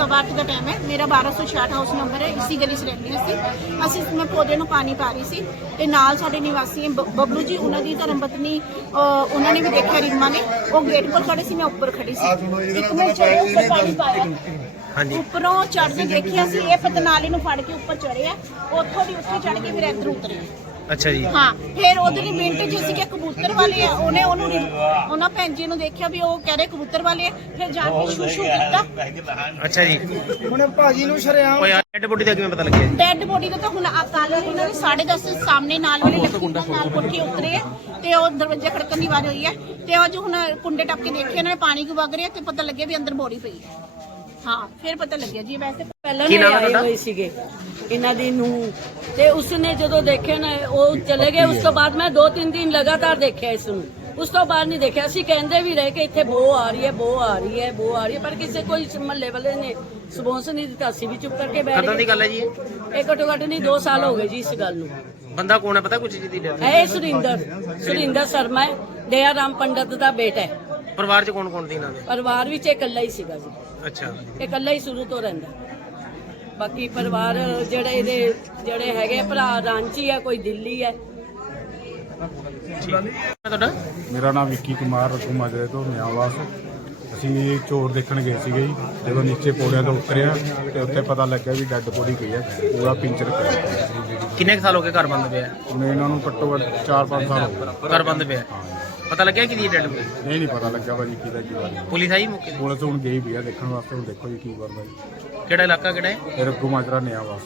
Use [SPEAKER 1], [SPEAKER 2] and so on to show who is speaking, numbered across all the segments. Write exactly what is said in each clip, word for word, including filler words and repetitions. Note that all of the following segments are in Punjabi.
[SPEAKER 1] सवा अठ का टाइम है। मेरा बारह सौ छियाठ हाउस नंबर है, इसी गली से रहंदी सी ਅਸੀਂ। मैं पौधे ਨੂੰ पानी पा रही सी ਤੇ ਨਾਲ ਸਾਡੇ ਨਿਵਾਸੀ ਬੱਬਲੂ ਜੀ, ਉਹਨਾਂ ਦੀ ਧਰਮ ਪਤਨੀ, ਉਹਨਾਂ ਨੇ ਵੀ ਦੇਖਿਆ ਰੀਮਾ ਨੇ, ਉਹ ਗੇਟ ਪਰ ਖੜੇ ਸੀ, ਮੈਂ ਉੱਪਰ ਖੜੀ ਸੀ। ਇੱਕ ਮਿੰਟ ਚੜੇ ਉੱਪਰ ਪਾਣੀ ਪਾਇਆ, ਹਾਂਜੀ ਉੱਪਰੋਂ ਚੜ੍ਹਦੇ ਦੇਖਿਆ ਸੀ ਇਹ ਪਤਨਾਲੀ ਨੂੰ ਫੜ ਕੇ ਉੱਪਰ ਚੜ੍ਹੇ ਆ, ਉੱਥੋਂ ਦੀ ਉੱਥੇ ਚੜ੍ਹ ਕੇ ਫਿਰ ਇੱਧਰ ਉਤਰੇ। अच्छा जी हाँ, फिर उधर मिनट जी सी कबूतर वाले है, उन्हें उन्होंने भैन जी ने देखा भी वो कह रहे कबूतर वाले है, फिर जाके शू शू किया। अच्छा जी हुण भाजी नूं शरेआम डेड बॉडी दा किवें पता लग्या? डेड बॉडी का तो हुण कल इन्हां ने साढ़े दस सामने नाल वाली लक्की नाल कोठी उतरे ते ओ दरवाजे खड़कन दी आवाज होई है ते अज हुण कुंडे टप के देखे इन्हां ने पानी क्यों वग रहा ते पता लगे भी अंदर बॉडी पई है। हाँ फिर पता लग गया जी। वैसे
[SPEAKER 2] ਪਹਿਲਾਂ ਨੇ ਆਏ ਹੋਏ ਸੀਗੇ ਇਹਨਾਂ ਦੀ ਨੂੰ ਤੇ ਉਸਨੇ ਜਦੋਂ ਦੇਖਿਆ ਨਾ ਉਹ ਚਲੇ ਗਏ। ਉਸ ਤੋਂ ਬਾਅਦ ਮੈਂ ਦੋ ਤਿੰਨ ਦਿਨ ਲਗਾਤਾਰ ਦੇਖਿਆ ਇਸ ਨੂੰ, ਉਸ ਤੋਂ ਬਾਅਦ ਨਹੀਂ ਦੇਖਿਆ। ਅਸੀਂ ਕਹਿੰਦੇ ਵੀ ਰਹੇ ਕਿ ਇੱਥੇ ਬੋ ਆ ਰਹੀ ਹੈ, ਬੋ ਆ ਰਹੀ ਹੈ, ਬੋ ਆ ਰਹੀ ਹੈ, ਪਰ ਕਿਸੇ ਕੋਈ ਮਹੱਲੇ ਵਾਲੇ ਨੇ ਸਪੌਂਸ ਨਹੀਂ ਦਿੱਤਾ। ਅਸੀਂ ਵੀ ਚੁੱਪ ਕਰਕੇ ਬੈਠ ਗਏ। ਕਦੋਂ ਦੀ ਗੱਲ ਹੈ ਜੀ ਇਹ? ਇਹ ਘੱਟੋ ਘੱਟ ਨਹੀਂ ਦੋ ਸਾਲ ਹੋ ਗਏ ਜੀ ਇਸ ਗੱਲ ਨੂੰ। ਬੰਦਾ ਕੌਣ ਹੈ ਪਤਾ ਕੁਛ ਜੀ ਦੀ ਡੈਥ? ਇਹ ਸੁਰਿੰਦਰ ਸੁਰਿੰਦਰ ਸ਼ਰਮਾ ਹੈ, ਦਇਆ ਰਾਮ ਪੰਡਤ ਦਾ ਬੇਟਾ ਹੈ। ਪਰਿਵਾਰ ਚ ਕੌਣ ਕੌਣ ਸੀ ਇਹਨਾਂ ਦੇ? ਪਰਿਵਾਰ ਵਿੱਚ ਇਕੱਲਾ ਹੀ ਸੀਗਾ ਜੀ। ਅੱਛਾ, ਇਕੱਲਾ ਹੀ ਸ਼ੁਰੂ ਤੋਂ ਰਹਿੰਦਾ। ਬਾਕੀ ਪਰਿਵਾਰ ਜਿਹੜੇ ਇਹਦੇ ਜਿਹੜੇ ਹੈਗੇ ਭਰਾ ਰਾਂਚੀ ਆ, ਕੋਈ ਦਿੱਲੀ ਹੈ। ਤੁਹਾਡਾ?
[SPEAKER 3] ਮੇਰਾ ਨਾਮ ਵਿੱਕੀ ਕੁਮਾਰ, ਰਘੂ ਮਾਜਰੇ ਤੋਂ ਨਿਆਵਾਸ। ਅਸੀਂ ਚੋਰ ਦੇਖਣ ਗਏ ਸੀਗੇ ਜੀ। ਜਦੋਂ ਨੀਚੇ ਪੌੜਿਆਂ ਤੋਂ ਉਤਰਿਆ ਤੇ ਉੱਥੇ ਪਤਾ ਲੱਗਿਆ ਵੀ ਡੈੱਡ ਬੋਡੀ ਪਈ ਹੈ, ਪੂਰਾ ਪਿੰਚਰ ਪਿਆ।
[SPEAKER 4] ਕਿੰਨੇ ਸਾਲ ਹੋ ਗਏ ਘਰ ਬੰਦ ਪਿਆ?
[SPEAKER 3] ਹੁਣ ਇਹਨਾਂ ਨੂੰ ਘੱਟੋ ਘੱਟ ਚਾਰ ਪੰਜ ਸਾਲ ਹੋ ਗਏ
[SPEAKER 4] ਘਰ ਬੰਦ ਪਿਆ। ਪਤਾ ਲੱਗਿਆ ਕਿ ਦੀ ਡੈਡ ਬੋਡੀ?
[SPEAKER 3] ਨਹੀਂ ਨਹੀਂ ਪਤਾ ਲੱਗਿਆ ਭਾਜੀ ਕਿਹਦਾ ਕੀ ਬਾਰੇ।
[SPEAKER 4] ਪੁਲਿਸ ਆਈ ਮੌਕੇ ਤੇ?
[SPEAKER 3] ਪੁਲਿਸ ਹੁਣ ਗਈ ਵੀ ਆ ਦੇਖਣ ਵਾਸਤੇ, ਹੁਣ ਦੇਖੋ ਜੀ ਕੀ ਕਰਦਾ ਜੀ।
[SPEAKER 4] ਕਿਹੜਾ ਇਲਾਕਾ ਕਿਹੜਾ ਹੈ?
[SPEAKER 3] ਇਹ ਰਘੂ ਮਾਜਰਾ ਨਿਆਵਾਸ।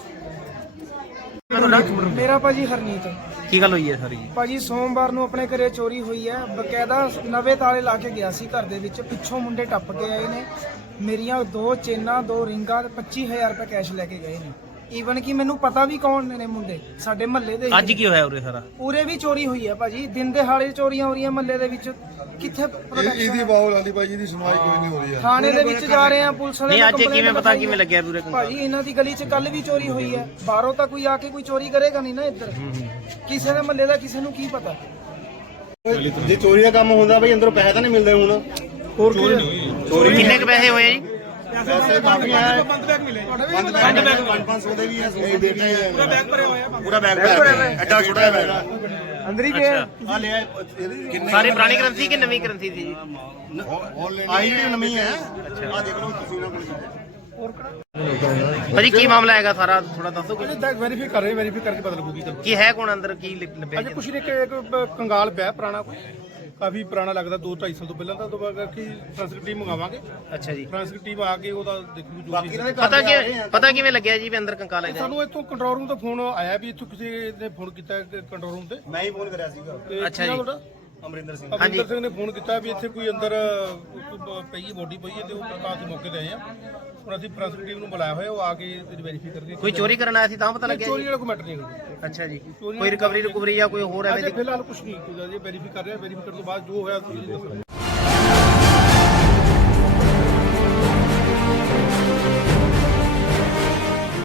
[SPEAKER 5] ਮੇਰਾ ਭਾਜੀ ਹਰਨੀਤ।
[SPEAKER 4] ਕੀ ਗੱਲ ਹੋਈ ਹੈ ਸਾਰੀ?
[SPEAKER 5] ਭਾਜੀ ਸੋਮਵਾਰ ਨੂੰ ਆਪਣੇ ਘਰੇ ਚੋਰੀ ਹੋਈ ਹੈ, ਬਕਾਇਦਾ ਨਵੇਂ ਤਾਲੇ ਲਾ ਕੇ ਗਿਆ ਸੀ ਘਰ ਦੇ ਵਿੱਚ। ਪਿੱਛੋਂ ਮੁੰਡੇ ਟੱਪ ਕੇ ਆਏ ਨੇ, ਮੇਰੀਆਂ ਦੋ ਚੇਨਾਂ, ਦੋ ਰਿੰਗਾਂ ਤੇ ਪੱਚੀ ਹਜ਼ਾਰ ਰੁਪਏ ਕੈਸ਼ ਲੈ ਕੇ ਗਏ ਨੇ। ਈਵਨ ਕਿ ਮੈਨੂੰ ਪਤਾ ਵੀ ਕੌਣ ਨੇ ਮੁੰਡੇ, ਸਾਡੇ ਮਹੱਲੇ ਦੇ।
[SPEAKER 4] ਅੱਜ ਕੀ ਹੋਇਆ ਉਰੇ ਸਾਰਾ?
[SPEAKER 5] ਉਰੇ ਵੀ ਚੋਰੀ ਹੋਈ ਹੈ ਭਾਜੀ, ਦਿਨ ਦਿਹਾੜੇ ਚੋਰੀਆਂ ਹੋ ਰਹੀਆਂ ਮਹੱਲੇ ਦੇ ਵਿੱਚ। ਕਿੱਥੇ
[SPEAKER 6] ਇਹਦੀ ਬਾਉਲ ਆਂਦੀ ਭਾਜੀ ਦੀ ਸੁਣਵਾਈ ਕਿਉਂ ਨਹੀਂ ਹੋ ਰਹੀ ਹੈ?
[SPEAKER 5] ਥਾਣੇ ਦੇ ਵਿੱਚ ਜਾ ਰਹੇ ਆ, ਪੁਲਿਸ ਵਾਲੇ
[SPEAKER 4] ਨਹੀਂ ਅੱਜ ਕਿਵੇਂ ਪਤਾ ਕਿਵੇਂ ਲੱਗਿਆ ਪੂਰੇ?
[SPEAKER 5] ਭਾਜੀ ਇਹਨਾਂ ਦੀ ਗਲੀ 'ਚ ਕੱਲ ਵੀ ਚੋਰੀ ਹੋਈ ਹੈ। ਬਾਹਰੋਂ ਤਾਂ ਕੋਈ ਆ ਕੇ ਕੋਈ ਚੋਰੀ ਕਰੇਗਾ ਨਹੀਂ ਨਾ ਇੱਧਰ। ਕਿਸੇ ਦੇ ਮਹੱਲੇ ਦਾ ਕਿਸੇ ਨੂੰ ਕੀ ਪਤਾ।
[SPEAKER 6] ਜੇ ਚੋਰੀ ਦਾ ਕੰਮ ਹੁੰਦਾ ਭਾਈ ਅੰਦਰੋਂ ਪੈਸੇ ਤਾਂ ਨਹੀਂ ਮਿਲਦੇ ਹੁਣ?
[SPEAKER 5] ਹੋਰ
[SPEAKER 4] ਚੋਰੀ ਕਿੰਨੇ ਕ ਪੈਸੇ ਹੋਏ ਜੀ?
[SPEAKER 6] ਪੈਸੇ ਕਾਫੀ ਆਏ। ਪੰਜ ਬੈਗ ਮਿਲੇ। ਪੰਜ ਬੈਗ ਪੰਜ ਪੰਜ ਸੌ ਦੇ ਵੀ ਹੈ, ਸੌ ਦੇ ਵੀ ਹੈ। ਪੂਰਾ ਬੈਗ ਭਰਿਆ ਹੋਇਆ। ਪੂਰਾ ਬੈਗ ਭਰਿਆ ਹੋਇਆ। ਐਡਾ ਛੋਟਾ ਬੈਗ
[SPEAKER 5] ਅੰਦਰ ਹੀ ਪਿਆ।
[SPEAKER 6] ਆ ਲਿਆ।
[SPEAKER 4] ਸਾਰੀ ਪੁਰਾਣੀ ਕਰੰਸੀ ਕਿ ਨਵੀਂ ਕਰੰਸੀ ਸੀ ਜੀ?
[SPEAKER 6] ਆਈ ਜਿਹੜੀ ਨਵੀਂ ਹੈ। ਆ ਦੇਖ ਲਓ ਤੁਸੀਂ ਨਾ ਕੋਲ।
[SPEAKER 4] ਭਾਜੀ ਕੀ ਮਾਮਲਾ ਹੈਗਾ ਸਾਰਾ ਥੋੜਾ ਦੱਸੋ ਕੁਝ?
[SPEAKER 3] ਵੈਰੀਫਾਈ ਕਰ ਰਹੇ, ਵੈਰੀਫਾਈ ਕਰਕੇ ਪਤਾ ਲੱਗੂਗੀ ਤੁਹਾਨੂੰ।
[SPEAKER 4] ਕੀ ਹੈ ਕੌਣ ਅੰਦਰ, ਕੀ ਲੱਭਿਆ?
[SPEAKER 3] ਅਜੇ ਕੁਛ ਨਹੀਂ ਕਿ ਇੱਕ ਕੰਗਾਲ ਪਿਆ ਪੁਰਾਣਾ, ਕਾਫੀ ਪੁਰਾਣਾ ਲੱਗਦਾ, ਦੋ ਢਾਈ ਸਾਲ ਤੋਂ ਪਹਿਲਾਂ ਦਾ। ਤੋਂ ਬਾਅਦ ਕਿ ਫਰਾਂਸਿਕ ਟੀਮ ਮੰਗਾਵਾਂਗੇ।
[SPEAKER 4] ਅੱਛਾ ਜੀ,
[SPEAKER 3] ਫਰਾਂਸਿਕ ਟੀਮ ਆ ਕੇ ਉਹਦਾ ਦੇਖੂ ਜੋ ਵੀ।
[SPEAKER 4] ਪਤਾ ਕਿ ਪਤਾ ਕਿਵੇਂ ਲੱਗਿਆ ਜੀ ਵੀ ਅੰਦਰ ਕੰਕਾਲ ਹੈਗਾ?
[SPEAKER 3] ਸਾਨੂੰ ਇੱਥੋਂ ਕੰਟਰੋਲ ਰੂਮ ਤੋਂ ਫੋਨ ਆਇਆ ਵੀ ਇੱਥੋਂ ਕਿਸੇ ਨੇ ਫੋਨ ਕੀਤਾ ਕੰਟਰੋਲ ਰੂਮ ਤੇ।
[SPEAKER 6] ਮੈਂ ਹੀ ਫੋਨ ਕਰਿਆ ਸੀਗਾ।
[SPEAKER 4] ਅੱਛਾ ਜੀ,
[SPEAKER 6] ਅਮਰਿੰਦਰ ਸਿੰਘ।
[SPEAKER 3] ਅਮਰਿੰਦਰ ਸਿੰਘ ਨੇ ਫੋਨ ਕੀਤਾ ਵੀ ਇੱਥੇ ਕੋਈ ਅੰਦਰ ਪਈ ਬੋਡੀ ਪਈ ਹੈ ਤੇ ਉਹ ਪ੍ਰਕਾਸ਼ ਦੇ ਮੌਕੇ ਤੇ ਆਏ ਆ। ਹੁਣ ਅਸੀਂ ਫਰਾਂਸਿਕ ਟੀਮ ਨੂੰ ਬੁਲਾਇਆ ਹੋਇਆ, ਉਹ ਆ ਕੇ ਵੈਰੀਫਾਈ ਕਰਕੇ।
[SPEAKER 4] ਕੋਈ ਚੋਰੀ ਕਰਨ ਆਇਆ ਸੀ ਤਾਂ ਪਤਾ ਲੱਗਿਆ?
[SPEAKER 3] ਚੋਰੀ ਵਾਲਾ ਕੋਈ ਮੈਟਰ ਨਹੀਂ ਹੈਗਾ।
[SPEAKER 4] ਅੱਛਾ ਜੀ, ਕੋਈ ਰਿਕਵਰੀ ਰਿਕਵਰੀ ਜਾਂ ਕੋਈ ਹੋਰ ਐਵੇਂ ਦੀ?
[SPEAKER 3] ਫਿਲਹਾਲ ਕੁਝ ਨਹੀਂ, ਵੈਰੀਫਾਈ ਕਰ ਰਿਹਾ। ਵੈਰੀਫਾਈ ਕਰਨ ਤੋਂ ਬਾਅਦ ਜੋ ਹੋਇਆ ਤੁਸੀਂ ਦੱਸੋ।